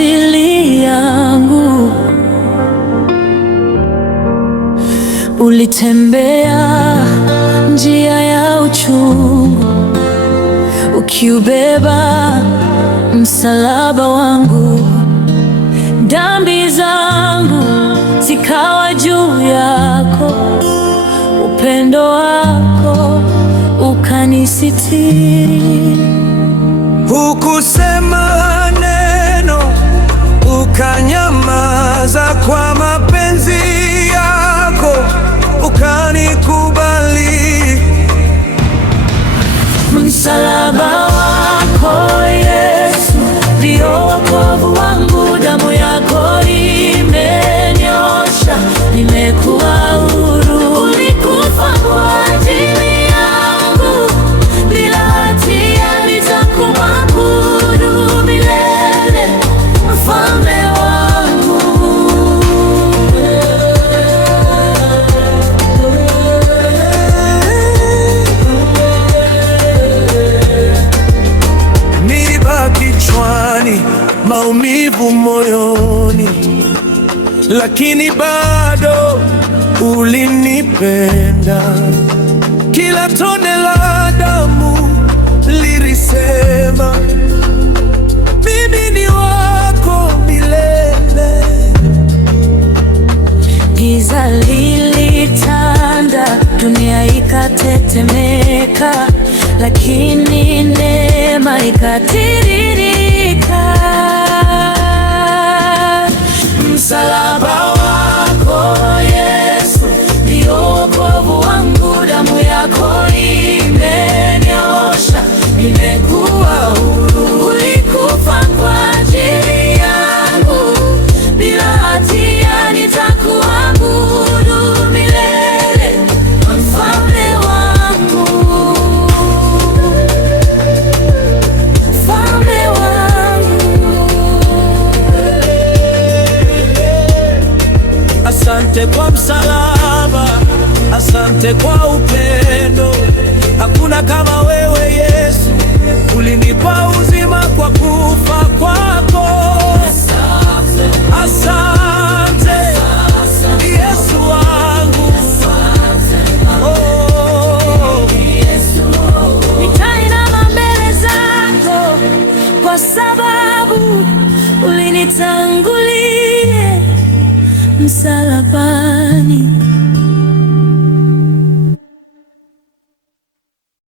ajili yangu. Ulitembea njia ya uchungu, ukiubeba msalaba wangu. Dhambi zangu zikawa juu yako, upendo wako ukanisitiri. Hukusema neno, ukanyamaza kwa mapenzi yako, ukanikubali. Msalaba wako Yesu ndio wokovu wangu, damu yako imenyosha, nimekuwa huru. Ulikufa kwa ajili yangu, bila hatia nitakuabudu milele, mfalme wangu. Miba kichwani, maumivu moyoni, lakini bado ulinipenda. Kila tone la damu lilisema, mimi ni wako milele. Giza lilitanda, dunia ikatetemeka, lakini neema ikatiririka. Msalaba wako Yesu ndio wokovu wangu, damu yako imenyosha, nimekuwa huru. Ulikufa kwa ajili yangu, bila hatia nitakuabudu milele, mfalme wangu, mfalme wangu. Asante kwa msalaba, asante kwa upendo. Hakuna kama wewe Yesu, ulinipa uzima kwa kufa kwako. Asante Yesu wangu. Nitainama mbele zako kwa sababu ulinitangulia msalabani.